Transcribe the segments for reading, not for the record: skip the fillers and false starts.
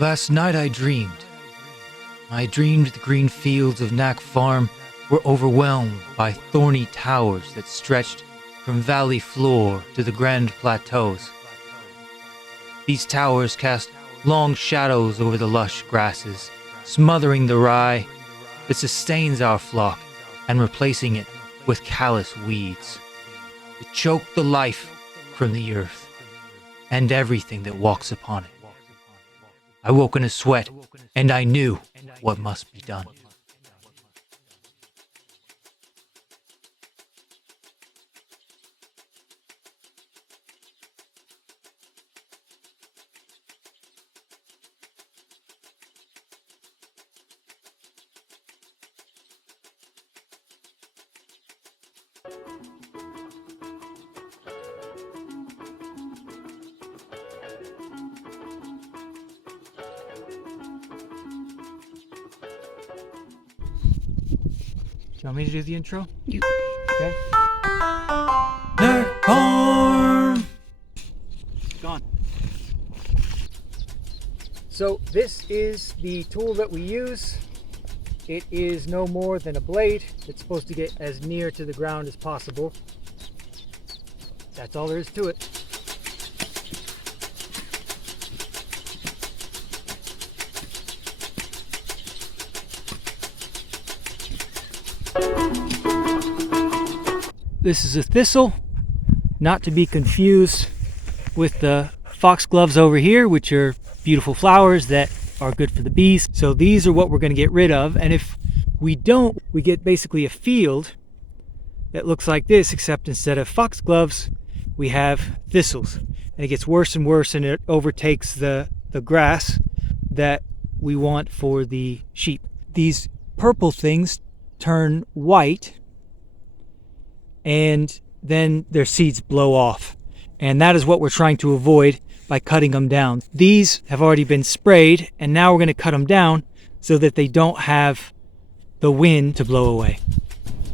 Last night I dreamed. I dreamed the green fields of Knack Farm were overwhelmed by thorny towers that stretched from valley floor to the grand plateaus. These towers cast long shadows over the lush grasses, smothering the rye that sustains our flock and replacing it with callous weeds that choke the life from the earth and everything that walks upon it. I woke in a sweat, and I knew what must be done. Do you want me to do the intro? You. Okay. Knack Farm! Gone. So this is the tool that we use. It is no more than a blade. It's supposed to get as near to the ground as possible. That's all there is to it. This is a thistle, not to be confused with the foxgloves over here, which are beautiful flowers that are good for the bees. So these are what we're going to get rid of, and if we don't, we get basically a field that looks like this, except instead of foxgloves, we have thistles. And it gets worse and worse, and it overtakes the grass that we want for the sheep. These purple things turn white, and then their seeds blow off. And that is what we're trying to avoid by cutting them down. These have already been sprayed, and now we're going to cut them down so that they don't have the wind to blow away.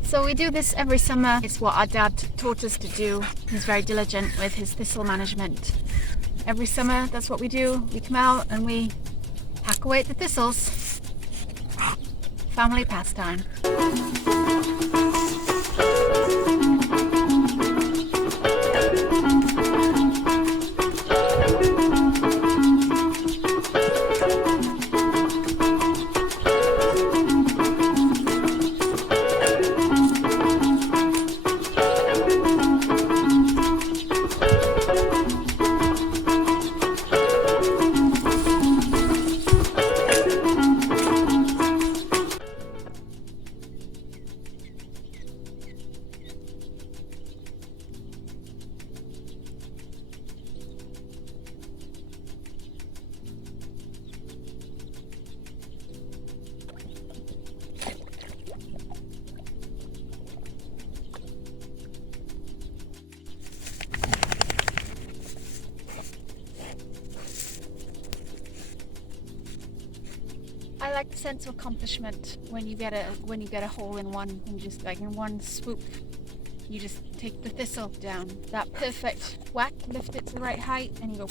So we do this every summer. It's what our dad taught us to do. He's very diligent with his thistle management. Every summer, that's what we do. We come out and we hack away at the thistles. Family pastime. I like the sense of accomplishment when you get a hole in one, and just like in one swoop, you just take the thistle down. That perfect whack, lift it to the right height, and you go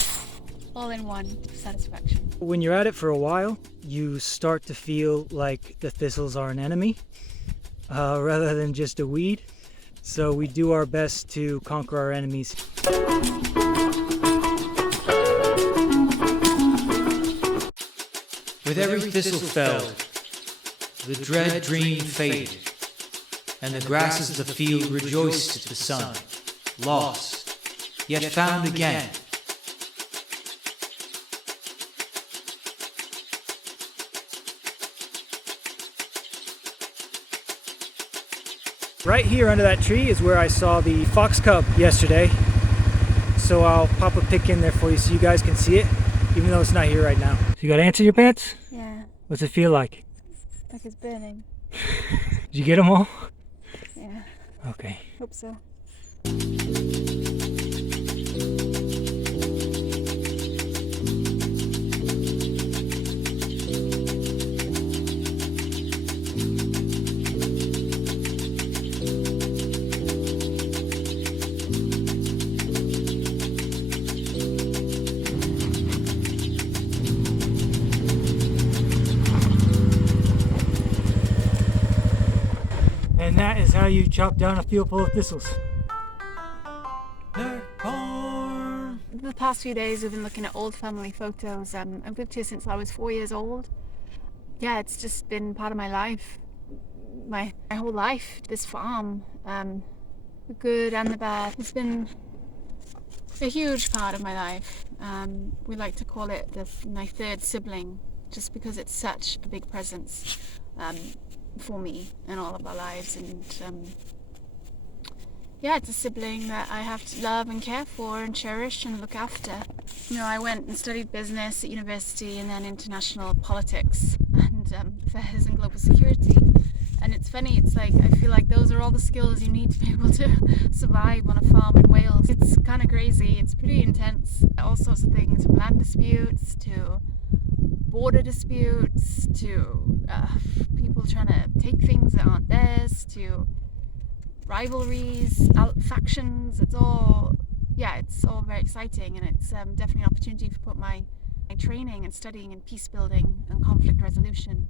all in one satisfaction. When you're at it for a while, you start to feel like the thistles are an enemy rather than just a weed. So we do our best to conquer our enemies. With every thistle felled, the dread dream faded, and the grasses of the field rejoiced at the sun, lost, yet found again. Right here under that tree is where I saw the fox cub yesterday. So I'll pop a pic in there for you so you guys can see it, even though it's not here right now. So you got ants in your pants? Yeah, What's it feel like? like it's burning. Did you get them all? Yeah, Okay. hope so. And that is how you chop down a field full of thistles. The past few days we've been looking at old family photos. I've lived here since I was 4 years old. Yeah, it's just been part of my life. My whole life, this farm. The good and the bad. It's been a huge part of my life. We like to call it my third sibling, just because it's such a big presence for me in all of our lives. And yeah, it's a sibling that I have to love and care for and cherish and look after. You know, I went and studied business at university and then international politics and affairs and global security. And it's funny, it's like, I feel like those are all the skills you need to be able to survive on a farm in Wales. It's kind of crazy, it's pretty intense. All sorts of things, from land disputes to border disputes to people trying to take things that aren't theirs to rivalries, factions. It's all very exciting, and it's definitely an opportunity to put my training and studying in peace building and conflict resolution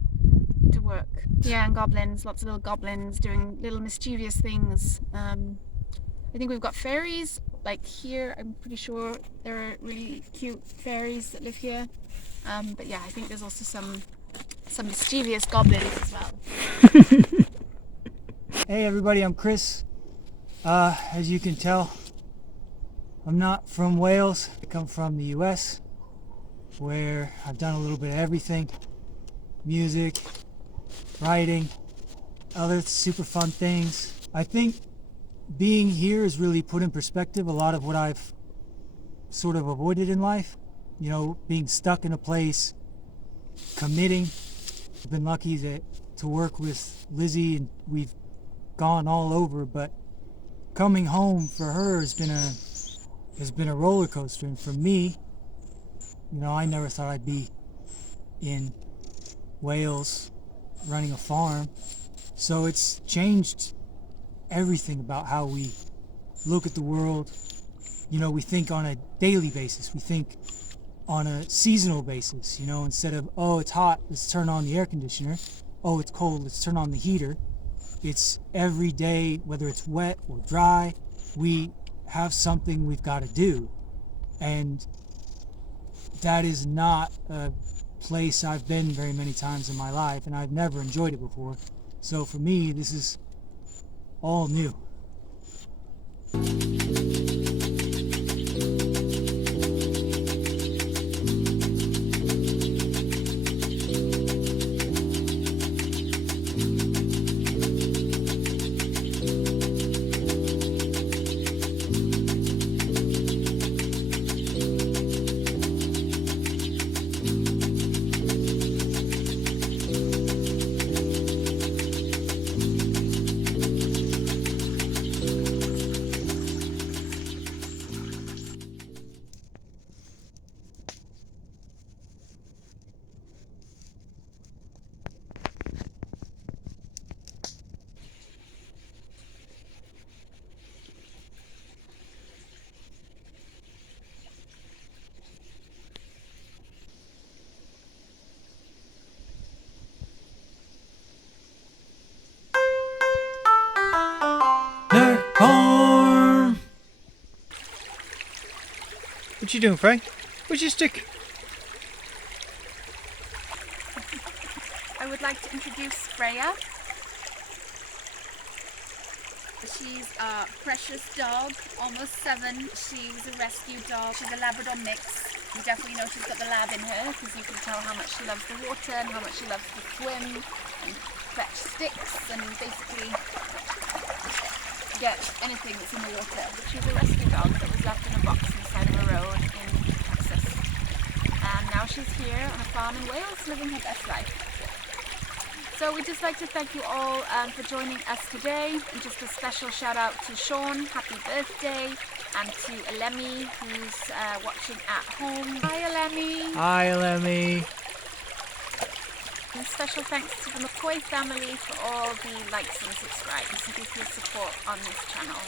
to work. Yeah, and goblins, lots of little goblins doing little mischievous things. I think we've got fairies, like here, I'm pretty sure there are really cute fairies that live here. But yeah, I think there's also some mischievous goblins as well. Hey everybody, I'm Chris. As you can tell, I'm not from Wales. I come from the US, where I've done a little bit of everything. Music, writing, other super fun things. I think being here has really put in perspective a lot of what I've sort of avoided in life. You know, being stuck in a place, committing. I've been lucky to work with Lizzie, and we've gone all over, but coming home for her has been a roller coaster. And for me, you know, I never thought I'd be in Wales running a farm. So it's changed everything about how we look at the world. You know, we think on a daily basis. We think on a seasonal basis, you know, instead of, oh, it's hot, let's turn on the air conditioner. Oh, it's cold, let's turn on the heater. It's every day, whether it's wet or dry, we have something we've got to do. And that is not a place I've been very many times in my life, and I've never enjoyed it before. So for me, this is all new. What you doing, Frank? Where's your stick? I would like to introduce Freya. She's a precious dog, almost 7. She's a rescue dog. She's a Labrador mix. You definitely know she's got the lab in her, because you can tell how much she loves the water and how much she loves to swim and fetch sticks and basically get anything that's in the water. She's a rescue dog that was left in a box on the side of a road in Texas. And now she's here on a farm in Wales, living her best life. So we'd just like to thank you all for joining us today. And just a special shout out to Sean, happy birthday, and to Elemi, who's watching at home. Hi Elemi! Hi, Lemmy. And special thanks to the McCoy family for all the likes and subscribes and for your support on this channel.